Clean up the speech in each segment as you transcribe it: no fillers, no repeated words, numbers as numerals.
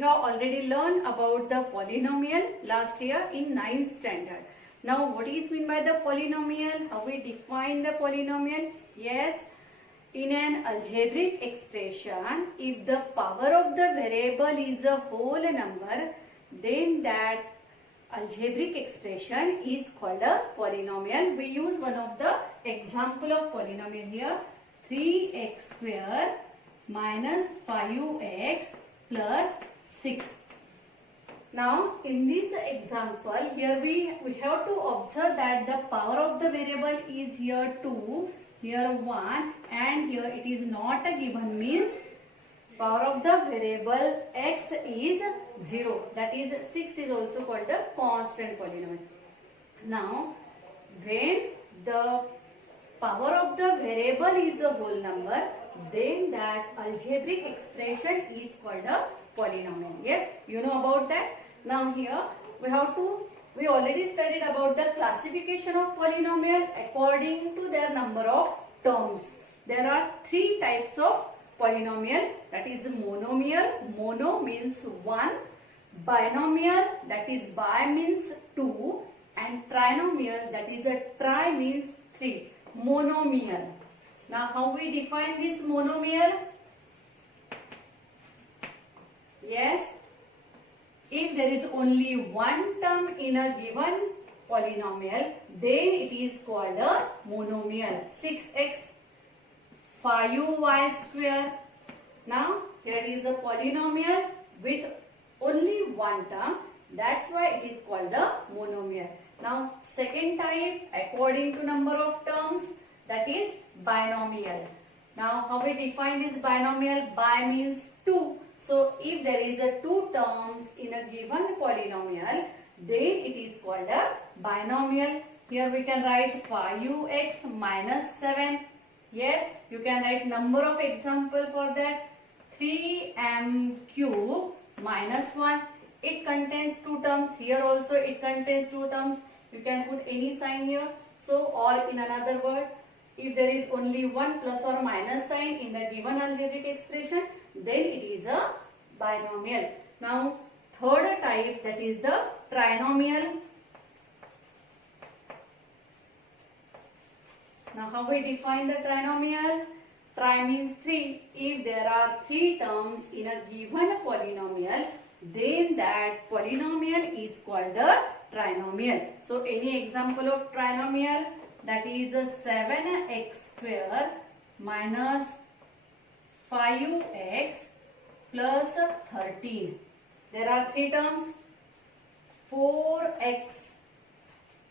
have already learned about the polynomial last year in 9th standard. Now what is mean by the polynomial? How we define the polynomial? Yes, in an algebraic expression, if the power of the variable is a whole number, then that algebraic expression is called a polynomial. We use one of the example of polynomial here, 3x square minus 5x plus 6. Now in this example here we have to observe that the power of the variable is here 2, here 1, and here it is not a given, means power of the variable x is 0, that is 6 is also called the constant polynomial. Now when the power of the variable is a whole number, then that algebraic expression is called a polynomial. Yes, you know about that. Now here we already studied about the classification of polynomial according to their number of terms. There are 3 types of polynomial, that is monomial, mono means 1, binomial, that is bi means 2, and trinomial, that is a tri means 3. Monomial. Now how we define this monomial? Yes, if there is only one term in a given polynomial, then it is called a monomial. 6x 5y square. Now here is a polynomial with only one term, that's why it is called a monomial. Now second type according to number of terms, that is binomial. Now how we define this binomial? Bi means 2. So if there is a 2 terms in a given polynomial, then it is called a binomial. Here we can write 5x minus 7. Yes, you can write number of example for that. 3m cube minus 1. It contains 2 terms. Here also it contains 2 terms. You can put any sign here. So, or in another word, if there is only one plus or minus sign in the given algebraic expression, then it is a binomial. Now third type, that is the trinomial. Now how we define the trinomial? Tri means 3. If there are 3 terms in a given polynomial, then that polynomial is called a trinomial. So any example of trinomial? That is 7x square minus 5x plus 13. There are 3 terms. 4x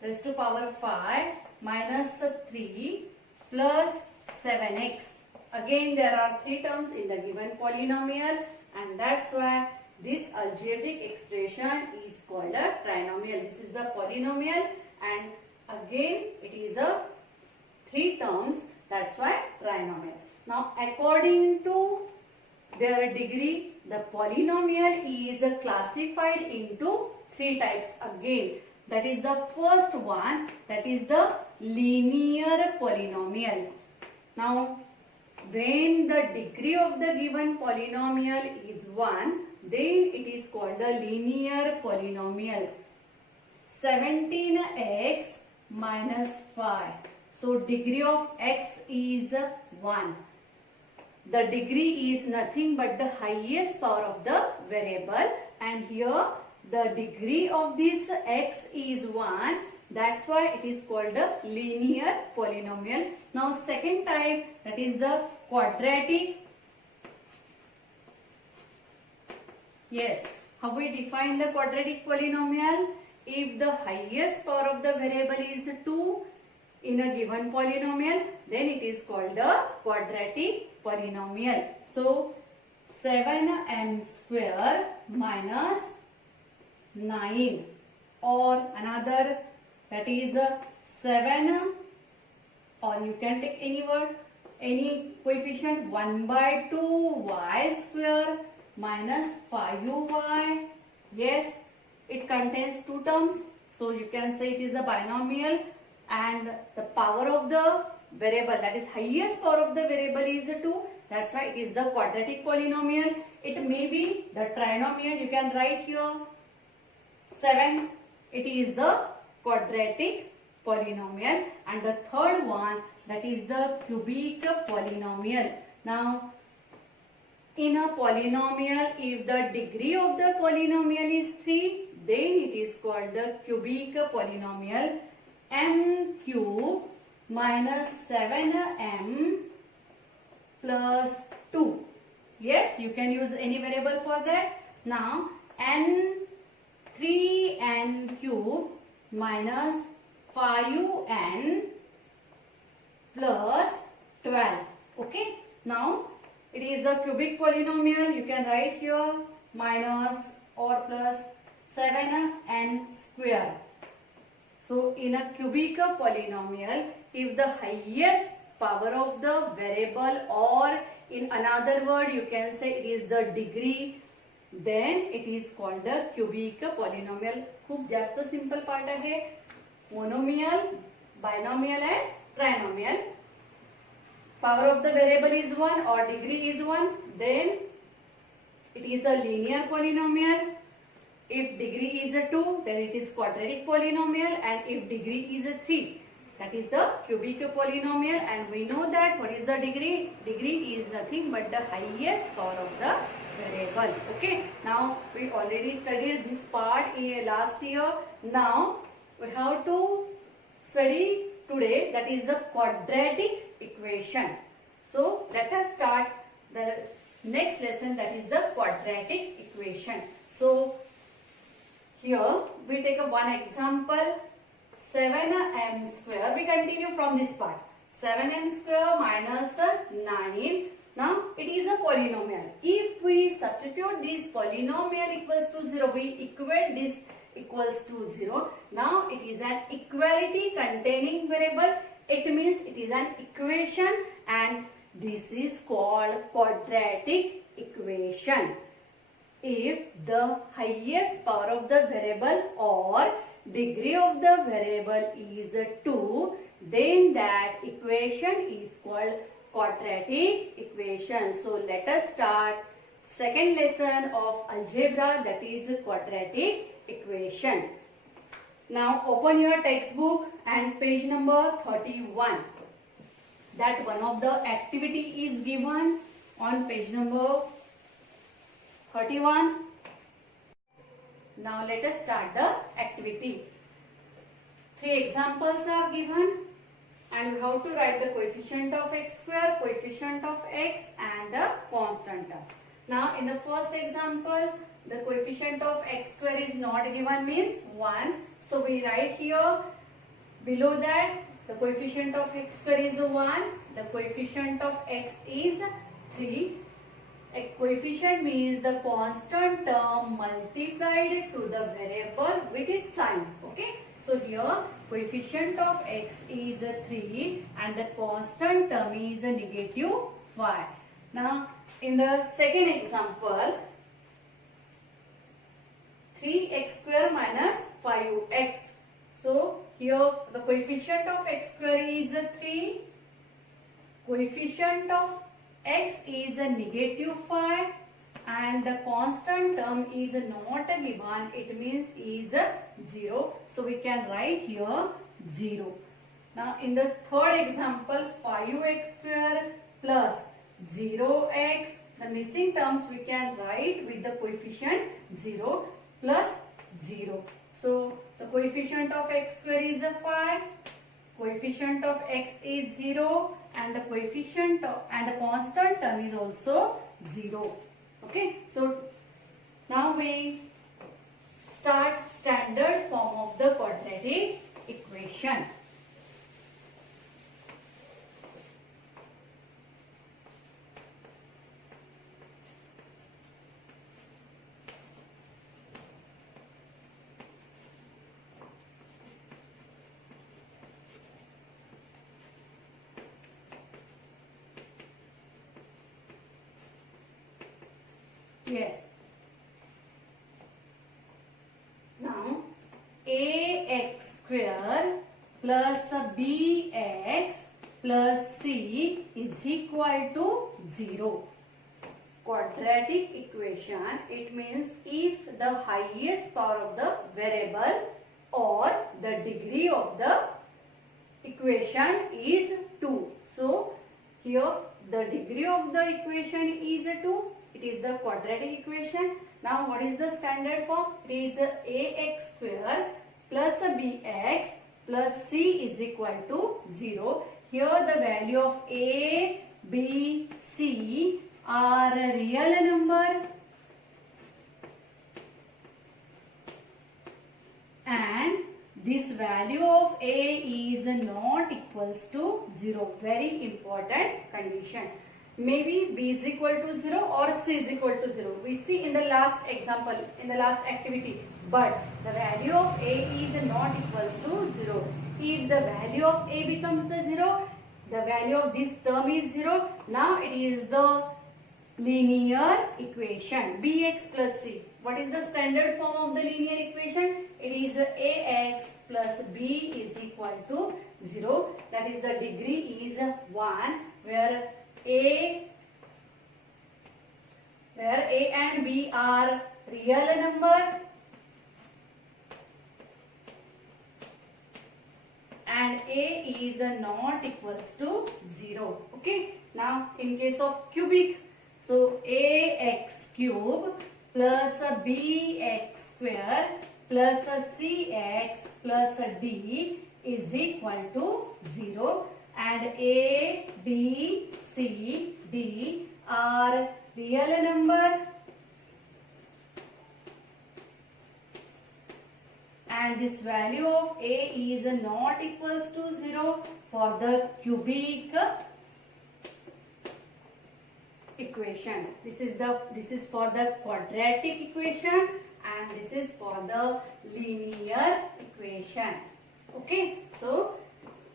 raised to power 5 minus 3 plus 7x. Again there are 3 terms in the given polynomial, and that's why this algebraic expression is called a trinomial. This is the polynomial, and again it is a 3 terms, that's why trinomial. Now according to their degree, the polynomial is classified into 3 types again. That is the first one, that is the linear polynomial. Now when the degree of the given polynomial is 1, then it is called a linear polynomial. 17x minus 5. So degree of x is 1. The degree is nothing but the highest power of the variable, and here the degree of this x is 1. That's why it is called a linear polynomial. Now second type, that is the quadratic. Yes, how we define the quadratic polynomial? If the highest power of the variable is 2 in a given polynomial, then it is called the quadratic polynomial. So 7m square minus 9, or another, that is 7, or you can take any word, any coefficient, 1 by 2 y square minus 5y. Yes, it contains 2 terms, so you can say it is a binomial, and the power of the variable, that is highest power of the variable is 2. That's why it is the quadratic polynomial. It may be the trinomial. You can write here 7. It is the quadratic polynomial. And the third one, that is the cubic polynomial. Now, in a polynomial, if the degree of the polynomial is 3, then it is called the cubic polynomial. M cube minus 7m plus 2. Yes, you can use any variable for that. Now, n 3n cube minus 5n plus 12. Okay. Now, it is the cubic polynomial. You can write here minus or plus 7n square. So, in a cubic polynomial, if the highest power of the variable, or in another word you can say it is the degree, then it is called the cubic polynomial. खूप जास्त simple part आहे. Monomial, binomial and trinomial. Power of the variable is 1 or degree is 1, then it is a linear polynomial. If degree is 2, then it is quadratic polynomial, and if degree is 3, that is the cubic polynomial. And we know that what is the degree? Degree is nothing but the highest power of the variable. Okay. Now, we already studied this part in last year. Now, we have to study today, that is the quadratic equation. So, let us start the next lesson, that is the quadratic equation. So, here we take one example, 7m square. We continue from this part. 7m square minus 9. Now, it is a polynomial. If we substitute this polynomial equals to 0, we equate this equals to 0. Now, it is an equality containing variable. It means it is an equation, and this is called quadratic equation. If the highest power of the variable or degree of the variable is 2, then that equation is called quadratic equation. So, let us start second lesson of algebra, that is quadratic equation. Now, open your textbook and page number 31. That one of the activity is given on page number 31. Now, let us start the activity. 3 examples are given, and we have to write the coefficient of x square, coefficient of x, and the constant term. Now, in the first example, the coefficient of x square is not given, means 1. So, we write here below that the coefficient of x square is 1, the coefficient of x is 3. A coefficient means the constant term multiplied to the variable with its sign. Okay. So, here coefficient of x is 3 and the constant term is negative 5. Now, in the second example, 3x square minus 5x. So, here the coefficient of x square is 3, coefficient of x is a negative 5, and the constant term is not given, it means is 0. So, we can write here 0. Now, in the third example, 5x square plus 0x, the missing terms we can write with the coefficient 0 plus 0. So, the coefficient of x square is 5, coefficient of x is 0, and the coefficient of, and the constant term is also 0. Okay. So, now we start standard form of the quadratic equation. Yes. Now, ax square plus bx plus c is equal to 0. Quadratic equation, it means if the highest power of the variable or the degree of the equation is 2. So here the degree of the equation is 2. It is the quadratic equation. Now what is the standard form? It is ax square plus bx plus c is equal to 0. Here the value of a, b, c are a real number and this value of a is not equals to 0. Very important condition. Maybe b is equal to 0 or c is equal to 0. We see in the last example, in the last activity. But the value of a is not equals to 0. If the value of a becomes the 0, the value of this term is 0. Now it is the linear equation bx plus c. What is the standard form of the linear equation? It is ax plus b is equal to 0. That is the degree is 1 where a and b are real number and a is not equals to 0. Okay. Now in case of cubic, so ax cube plus bx square plus cx plus d is equal to 0 and a, b, c, d are real number and this value of a is not equals to 0 for the cubic equation. This is for the quadratic equation and this is for the linear equation. Okay, so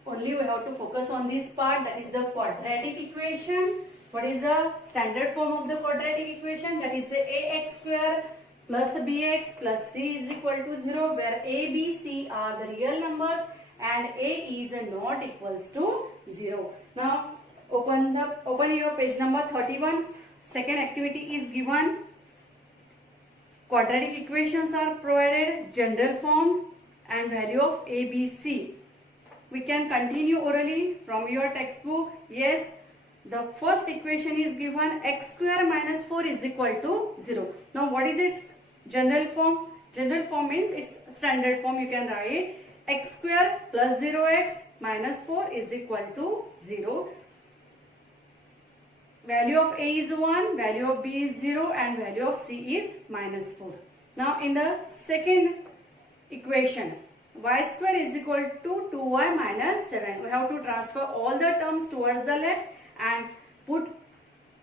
only we have to focus on this part, that is the quadratic equation. What is the standard form of the quadratic equation? That is the ax square plus bx plus c is equal to 0 where a, b, c are the real numbers and a is not equals to 0. Now open your page number 31. Second activity is given. Quadratic equations are provided, general form and value of a, b, c. We can continue orally from your textbook. Yes, the first equation is given x square minus 4 is equal to 0. Now what is its general form? General form means its standard form. You can write x square plus 0x minus 4 is equal to 0. Value of a is 1, value of b is 0 and value of c is minus 4. Now in the second equation, y square is equal to 2y minus 7. We have to transfer all the terms towards the left and put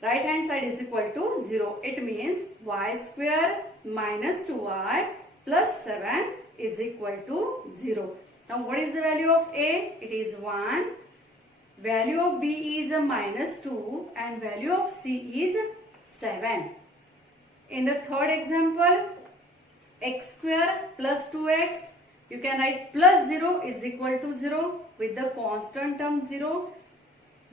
right hand side is equal to 0. It means y square minus 2y plus 7 is equal to 0. Now what is the value of a? It is 1. Value of b is a minus 2 and value of c is 7. In the third example, x square plus 2x, you can write plus 0 is equal to 0 with the constant term 0.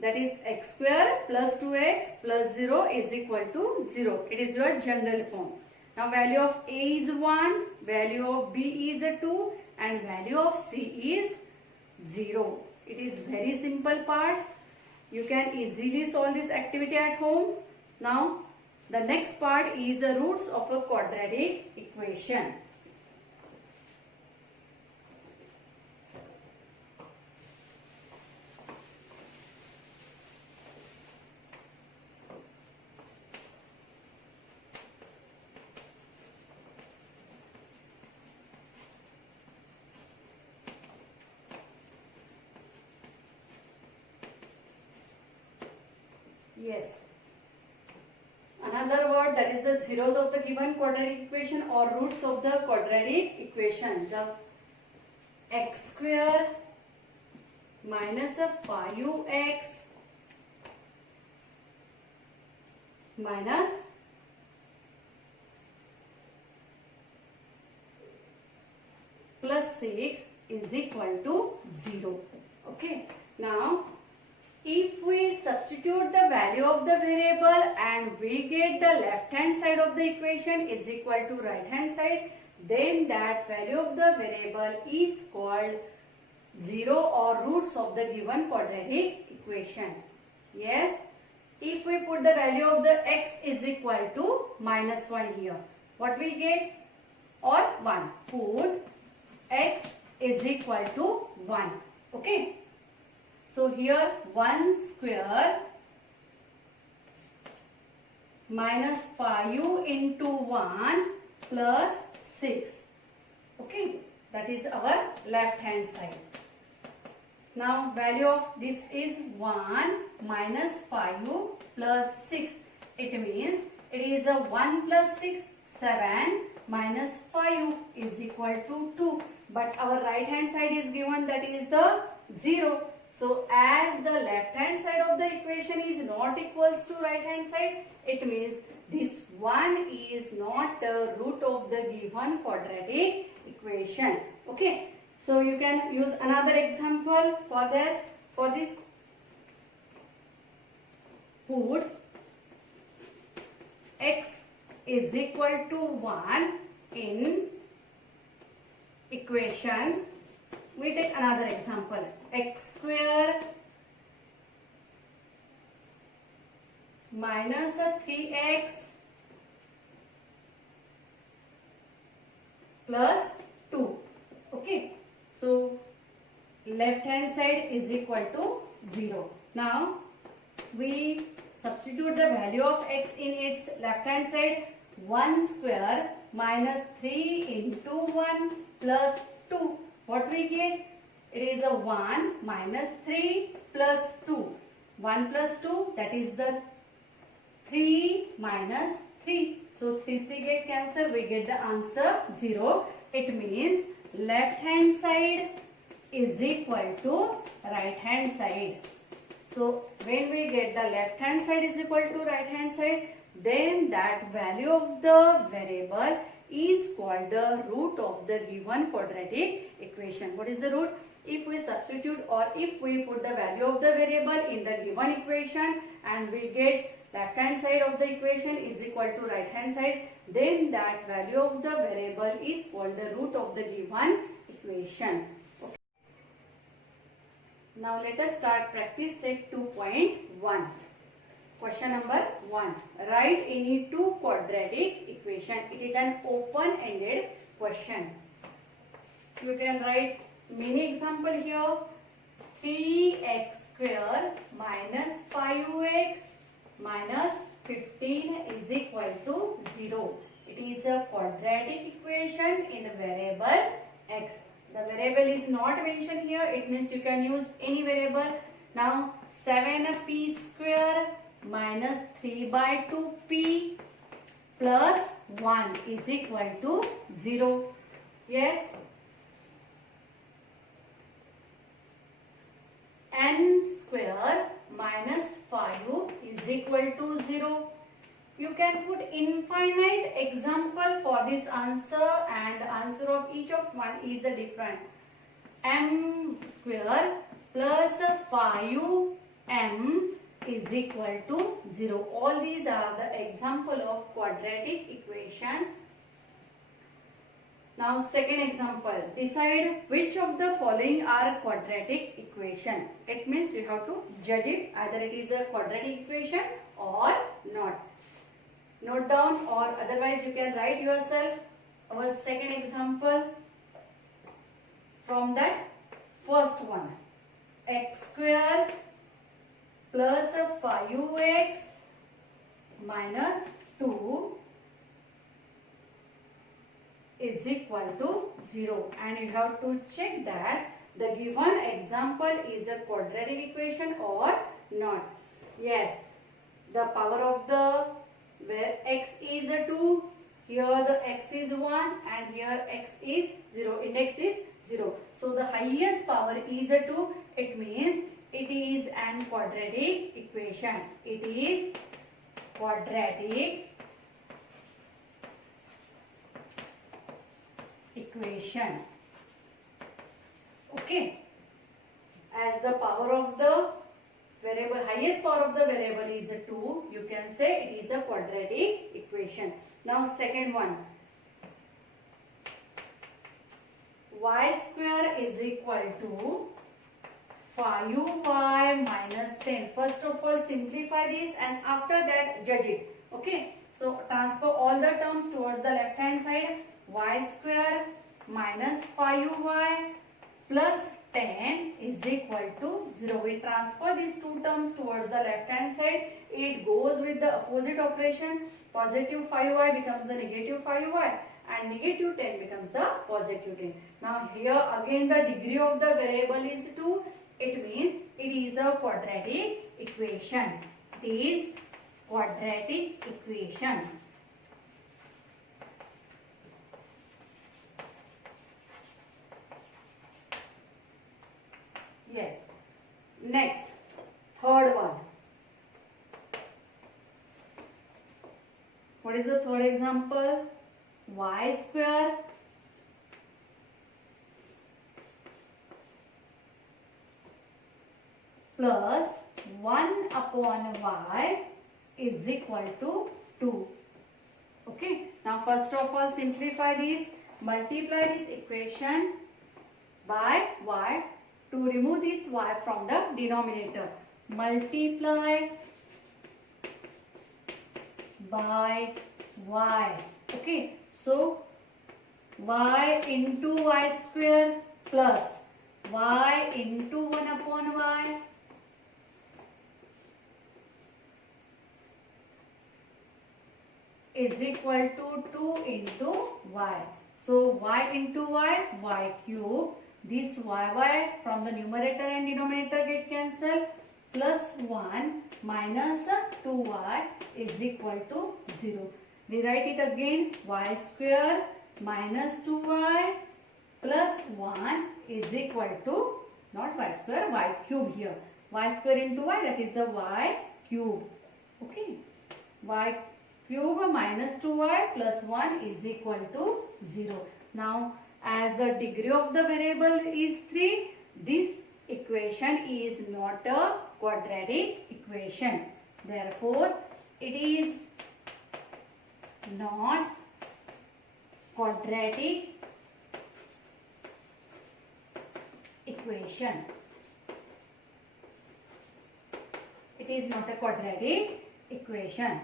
That is x square plus 2x plus 0 is equal to 0. It is your general form. Now value of a is 1, value of b is 2 and value of c is 0. It is very simple part. You can easily solve this activity at home. Now the next part is the roots of a quadratic equation. Yes. Another word, that is the zeros of the given quadratic equation or roots of the quadratic equation. The x square minus a 5x minus plus 6 is equal to 0. Okay. Now if we substitute the value of the variable and we get the left hand side of the equation is equal to right hand side, then that value of the variable is called 0 or roots of the given quadratic equation. Yes, if we put the value of the x is equal to -1 here, what we get? Or 1. Put x is equal to 1. Okay. So here 1 square minus 5 into 1 plus 6. Okay. That is our left hand side. Now value of this is 1 minus 5 plus 6. It means it is a 1 plus 6, 7 minus 5 is equal to 2. But our right hand side is given, that is the 0. So as the left hand side of the equation is not equals to right hand side, it means this 1 is not the root of the given quadratic equation. Okay. So you can use another example for this. Put x is equal to 1 in equation. We take another example. X square minus 3x plus 2. Okay. So left hand side is equal to 0. Now we substitute the value of x in its left hand side. 1 square minus 3 into 1 plus 2. What we get? It is a 1 minus 3 plus 2. 1 plus 2, that is the 3 minus 3. So 3 get cancelled. We get the answer 0. It means left hand side is equal to right hand side. So when we get the left hand side is equal to right hand side, then that value of the variable is called the root of the given quadratic equation. What is the root? If we substitute or if we put the value of the variable in the given equation and we get left hand side of the equation is equal to right hand side, then that value of the variable is called the root of the given equation. Okay. Now let us start practice set 2.1. Question number 1. Write any two quadratic equation. It is an open-ended question. You can write many example here. 3x square minus 5x minus 15 is equal to 0. It is a quadratic equation in a variable x. The variable is not mentioned here. It means you can use any variable. Now 7p square minus 3 by 2p plus 1 is equal to 0. Yes. N square minus 5 is equal to 0. You can put infinite example for this answer, and answer of each of one is different. M square plus 5m is equal to 0. All these are the example of quadratic equation. Now second example, decide which of the following are quadratic equation. It means you have to judge it, either it is a quadratic equation or not. Note down, or otherwise you can write yourself our second example from that first one. X square plus 5x minus 2 is equal to 0, and you have to check that the given example is a quadratic equation or not. Yes, the power of the where x is a 2, here the x is 1 and here x is 0, index is 0. So the highest power is a 2, it means it is an quadratic equation. It is quadratic equation. Okay. As the power of the variable highest power of the variable is 2, you can say it is a quadratic equation. Now second one, y square is equal to 5y minus 10. First of all, simplify this and after that judge it. Okay. So transfer all the terms towards the left hand side. Y square minus 5y plus 10 is equal to 0. We transfer these two terms towards the left hand side. It goes with the opposite operation. Positive 5y becomes the negative 5y and negative 10 becomes the positive 10. Now here again the degree of the variable is 2. It means it is a quadratic equation. It is quadratic equation. Yes. Next, third one. What is the third example? Y square plus 1 upon y is equal to 2. Okay. Now first of all simplify this. Multiply this equation by y to remove this y from the denominator. Multiply by y. Okay. So y into y square plus y into 1 upon y is equal to 2 into y. So y into y cube. This y from the numerator and denominator get cancelled. Plus 1 minus 2y is equal to 0. Rewrite it again. Y square minus 2y plus 1 is equal to, not y square, y cube here. Y square into y, that is the y cube. Okay. Y cube minus 2y plus 1 is equal to 0. Now as the degree of the variable is 3, this equation is not a quadratic equation. Therefore, it is not quadratic equation. It is not a quadratic equation.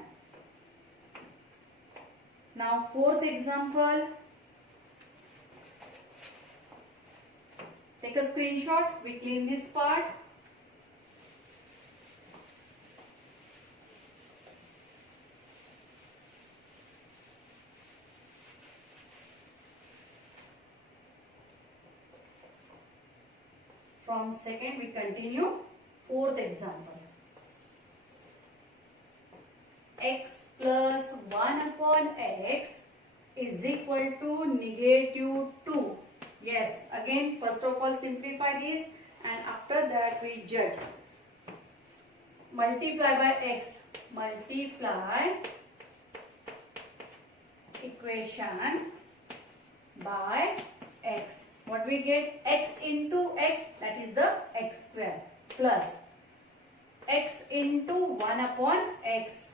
Now fourth example. Take a screenshot. We clean this part. From second we continue. Fourth example. X plus 1 upon x is equal to negative 2. Yes, again first of all simplify this and after that we judge. Multiply by x. Multiply equation by x. What we get? X into x, that is the x square, plus x into 1 upon x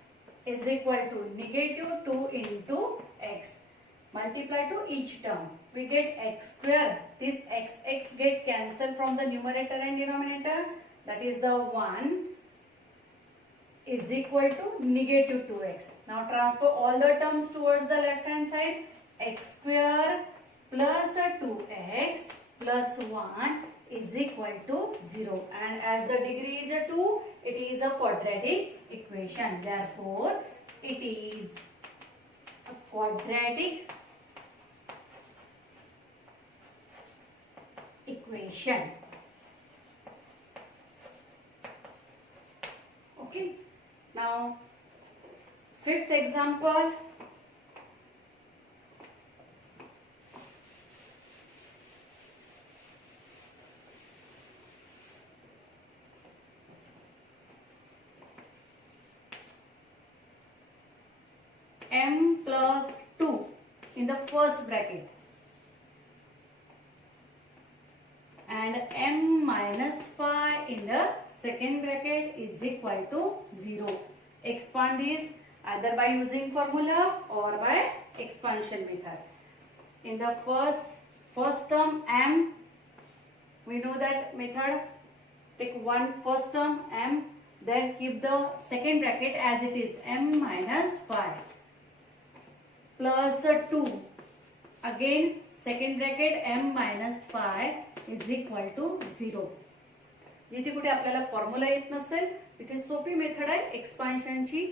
is equal to negative 2 into x. Multiply to each term. We get x square. This x get cancelled from the numerator and denominator. That is the 1 is equal to negative 2x. Now transfer all the terms towards the left hand side. X square plus 2x plus 1 is equal to 0. And as the degree is 2, it is a quadratic equation. Therefore, it is a quadratic equation. Okay. Now, fifth example. M plus 2 in the first bracket and m minus 5 in the second bracket bracket is equal to 0. Expand this either by using formula or by expansion method. In the first term m, we know that method. Take first term m, then keep the second bracket as it is, m minus 5 plus 2. Again second bracket m minus 5 is equal to 0. जिथे कुठे आपल्याला formula येत नसेल तिथे सोपी method आहे एक्सपान्शनची.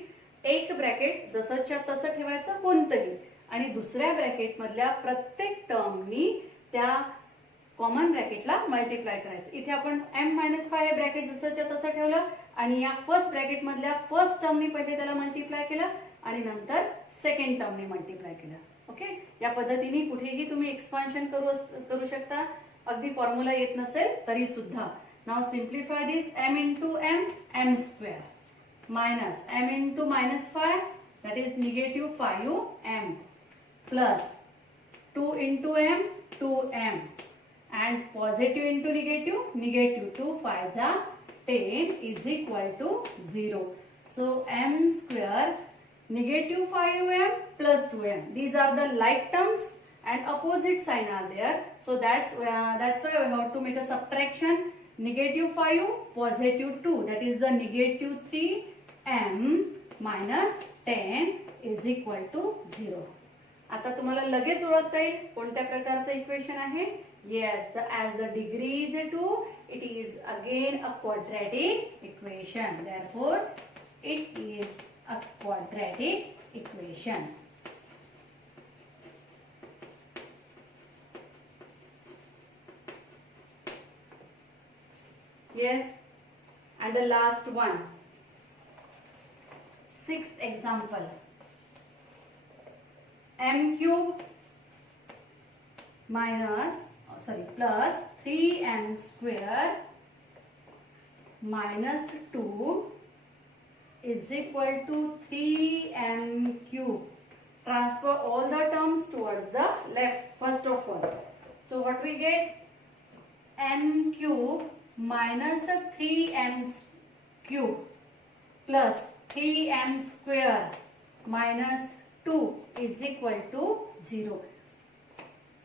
एक bracket जसंच्या तसं ठेवायचं कोणतंही आणि दुसऱ्या ब्रॅकेट मधल्या प्रत्येक टर्मनी त्या कॉमन ब्रॅकेटला मल्टिप्लाय करायचं. इथे आपण m मायनस 5 हे ब्रॅकेट जसंच्या तसं ठेवलं आणि या फर्स्ट ब्रॅकेट मधल्या फर्स्ट टर्मनी पहिले त्याला मल्टिप्लाय केलं आणि नंतर सेकंड टर्मनी मल्टिप्लाय केलं. ओके, या पद्धतीने कुठेही तुम्ही एक्सपान्शन करू शकता, अगदी फॉर्म्युला येत नसेल तरी सुद्धा. Now simplify this, m into m, m square minus m into minus 5, that is negative 5m plus 2 into m, 2m and positive into negative, negative 2 5 are 10 is equal to 0. So m square negative 5m plus 2m, these are the like terms and opposite sign are there. So that's why we have to make a subtraction. Negative 5 positive 2, that is the negative 3m minus 10 is equal to 0. आता तुम्हाला लगेच ओळखता येईल कोणत्या प्रकारचं equation आहे. Yes, as the degree is 2, it is again a quadratic equation. Therefore, it is a quadratic equation. Yes, and the last one, sixth example, m cube plus 3m square minus 2 is equal to 3m cube. Transfer all the terms towards the left first of all. So what we get, m cube minus 3m cube plus 3m square minus 2 is equal to 0.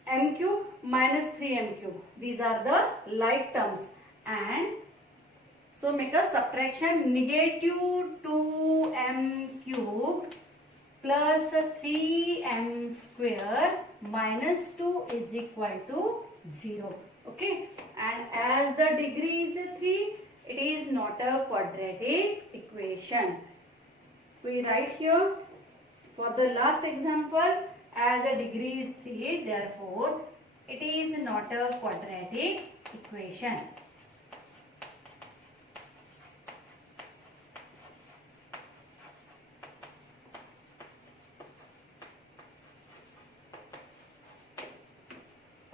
m cube minus 3m cube, these are the like terms, and so make a subtraction. Negative 2m cube plus 3m square minus 2 is equal to 0. Okay, and as the degree is 3, it is not a quadratic equation. We write here for the last example, as the degree is 3, therefore it is not a quadratic equation.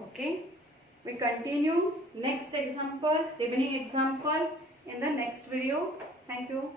Okay, we continue next example, remaining example in the next video. Thank you.